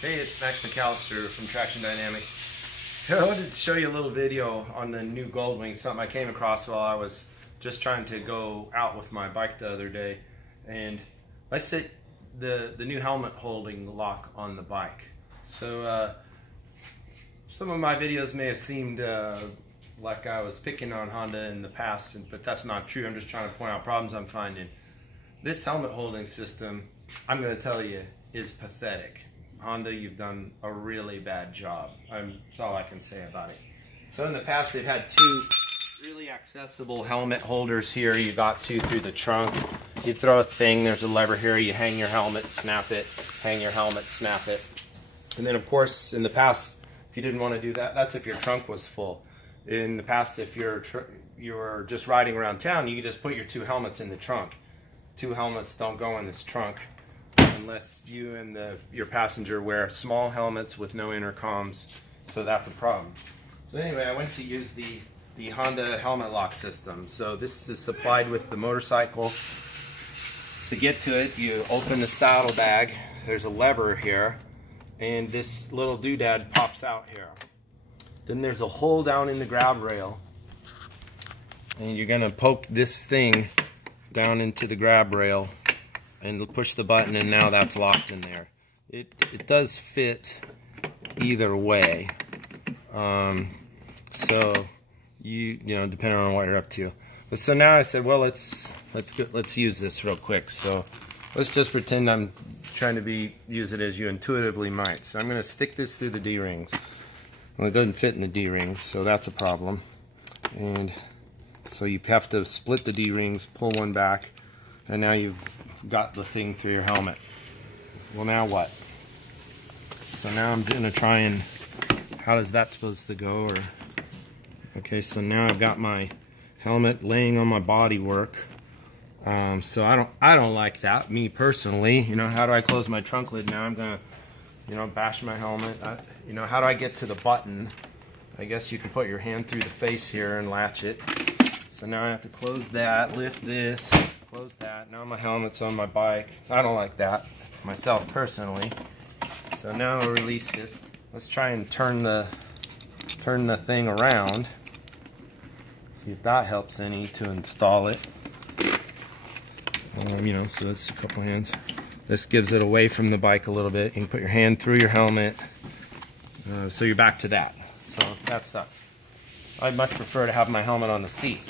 Hey, it's Max McAllister from Traction Dynamics. I wanted to show you a little video on the new Goldwing, something I came across while I was just trying to go out with my bike the other day. And I set the new helmet holding lock on the bike. So some of my videos may have seemed like I was picking on Honda in the past, but that's not true. I'm just trying to point out problems I'm finding. This helmet holding system, I'm going to tell you, is pathetic. Honda, you've done a really bad job. That's all I can say about it. So in the past, they've had two really accessible helmet holders here. You got two through the trunk. You throw a thing, there's a lever here, you hang your helmet, snap it, hang your helmet, snap it. And then of course, in the past, if you didn't want to do that, that's if your trunk was full. In the past, if you're just riding around town, you could just put your two helmets in the trunk. Two helmets don't go in this trunk unless you and your passenger wear small helmets with no intercoms, so that's a problem. So anyway, I went to use the Honda helmet lock system. So this is supplied with the motorcycle. To get to it, you open the saddle bag, there's a lever here, and this little doodad pops out here. Then there's a hole down in the grab rail, and you're gonna poke this thing down into the grab rail and push the button, and now that's locked in there. It does fit either way, so you know, depending on what you're up to. But so now I said, well, let's use this real quick. So let's just pretend I'm trying to use it as you intuitively might. So I'm going to stick this through the D-rings. Well, it doesn't fit in the D-rings, so that's a problem. And so you have to split the D-rings, pull one back, and now you've got the thing through your helmet. Well, now what? So now I'm going to try and, how is that supposed to go? Okay, so now I've got my helmet laying on my body work. So I don't like that, me personally. You know, how do I close my trunk lid now? I'm gonna, you know, bash my helmet. You know, how do I get to the button? I guess you can put your hand through the face here and latch it. So now I have to close that, lift this, close that. Now my helmet's on my bike. I don't like that myself personally. So now I'll release this. Let's try and turn the thing around. See if that helps any to install it. You know, so it's a couple hands. This gives it away from the bike a little bit. You can put your hand through your helmet. So you're back to that. So that sucks. I'd much prefer to have my helmet on the seat.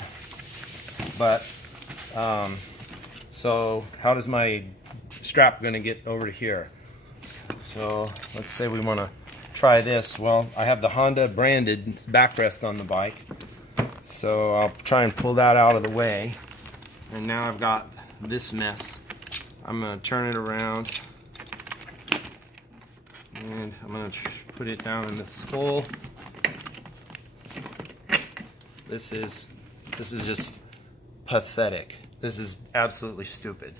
But, so how does my strap going to get over to here? So let's say we want to try this. Well, I have the Honda branded backrest on the bike. So I'll try and pull that out of the way. And now I've got this mess. I'm going to turn it around. And I'm going to put it down in this hole. This is just pathetic. This is absolutely stupid.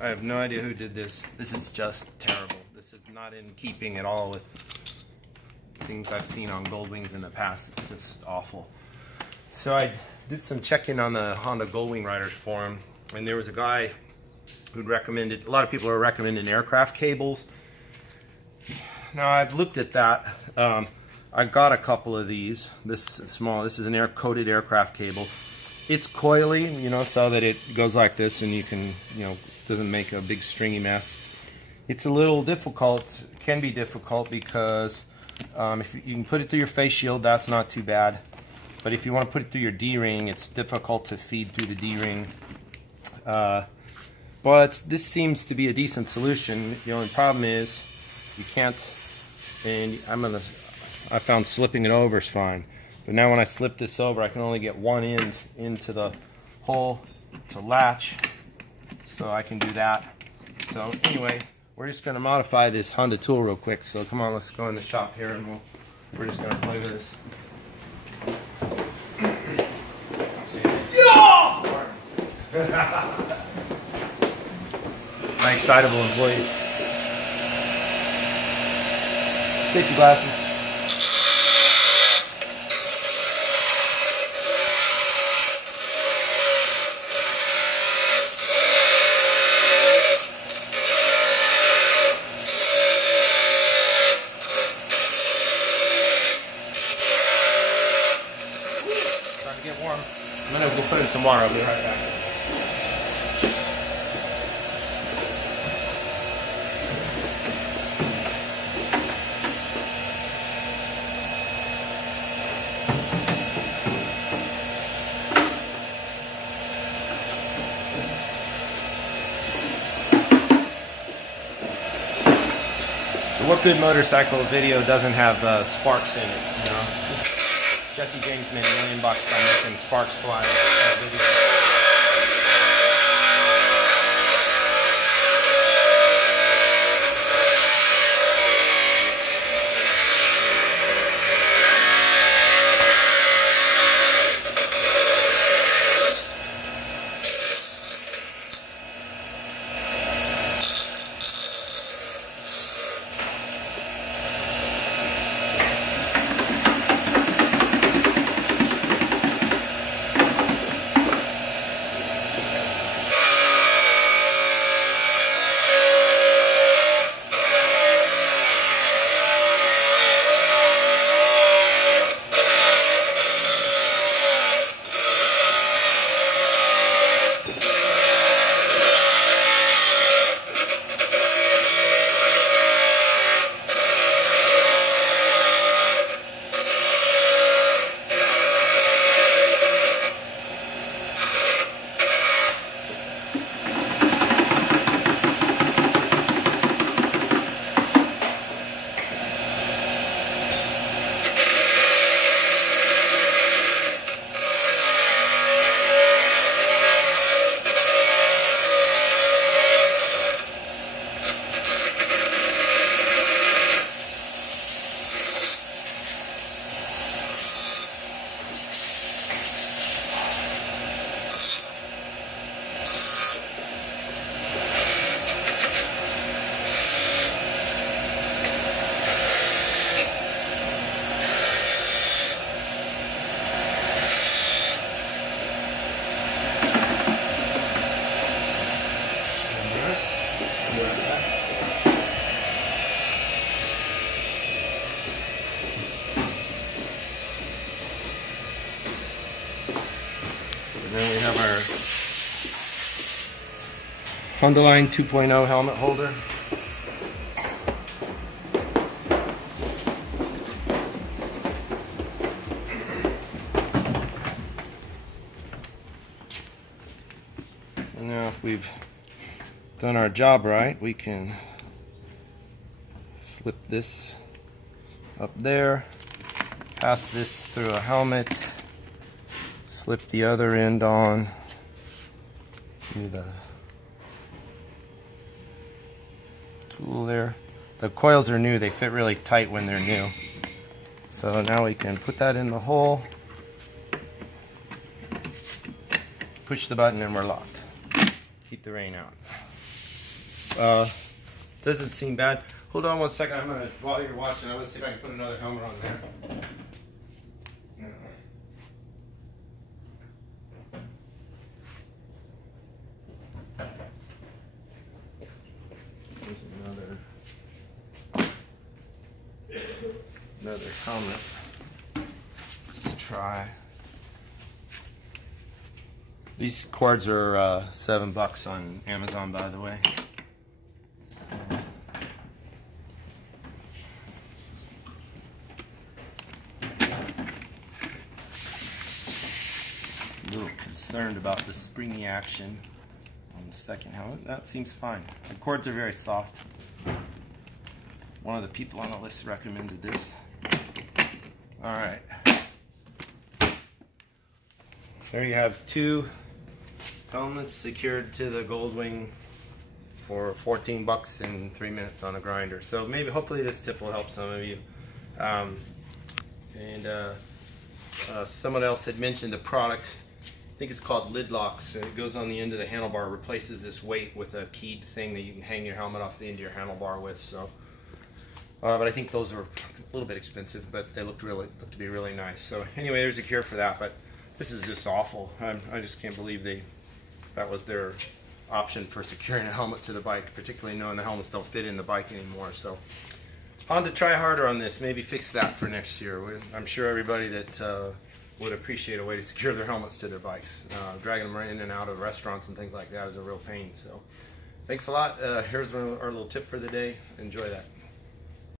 I have no idea who did this. This is just terrible. This is not in keeping at all with things I've seen on Goldwings in the past. It's just awful. So I did some checking on the Honda Goldwing Riders forum, and there was a guy who'd recommended, a lot of people are recommending aircraft cables. Now I've looked at that. I got a couple of these. This is small. This is an coated aircraft cable. It's coily, you know, so that it goes like this, and you can, you know, doesn't make a big stringy mess. It's a little difficult. It can be difficult because if you can put it through your face shield, that's not too bad. But if you want to put it through your D-ring, it's difficult to feed through the D-ring. But this seems to be a decent solution. The only problem is you can't, and I found slipping it over is fine. But now when I slip this over, I can only get one end into the hole to latch. So I can do that. So anyway, we're just going to modify this Honda tool real quick. So come on, let's go in the shop here, and we're just going to play with this. My excitable employees. Safety glasses. to go put in some water. I'll be right back. So what good motorcycle video doesn't have sparks in it, you know? Jesse James made $1 million by making sparks fly in a video. And then we have our Honda Line 2.0 helmet holder. So now if we've done our job right, we can slip this up there, pass this through a helmet, slip the other end on to the tool there. The coils are new, they fit really tight when they're new. So now we can put that in the hole, push the button, and we're locked. Keep the rain out. Doesn't seem bad. Hold on one second, while you're watching, I'm gonna see if I can put another helmet on there. Another helmet. Let's try. These cords are $7 on Amazon, by the way. A little concerned about the springy action on the second helmet. That seems fine. The cords are very soft. One of the people on the list recommended this. Alright. There you have two helmets secured to the Goldwing for $14 in 3 minutes on a grinder. So maybe, hopefully this tip will help some of you. Someone else had mentioned a product, I think it's called Lid Locks. It goes on the end of the handlebar, replaces this weight with a keyed thing that you can hang your helmet off the end of your handlebar with. So. But I think those are a little bit expensive, but they look to be really nice. So anyway, there's a cure for that. But this is just awful. I just can't believe that was their option for securing a helmet to the bike, particularly knowing the helmets don't fit in the bike anymore. So Honda, try harder on this. Maybe fix that for next year. I'm sure everybody that would appreciate a way to secure their helmets to their bikes. Dragging them in and out of restaurants and things like that is a real pain. So thanks a lot. Here's our little tip for the day. Enjoy that.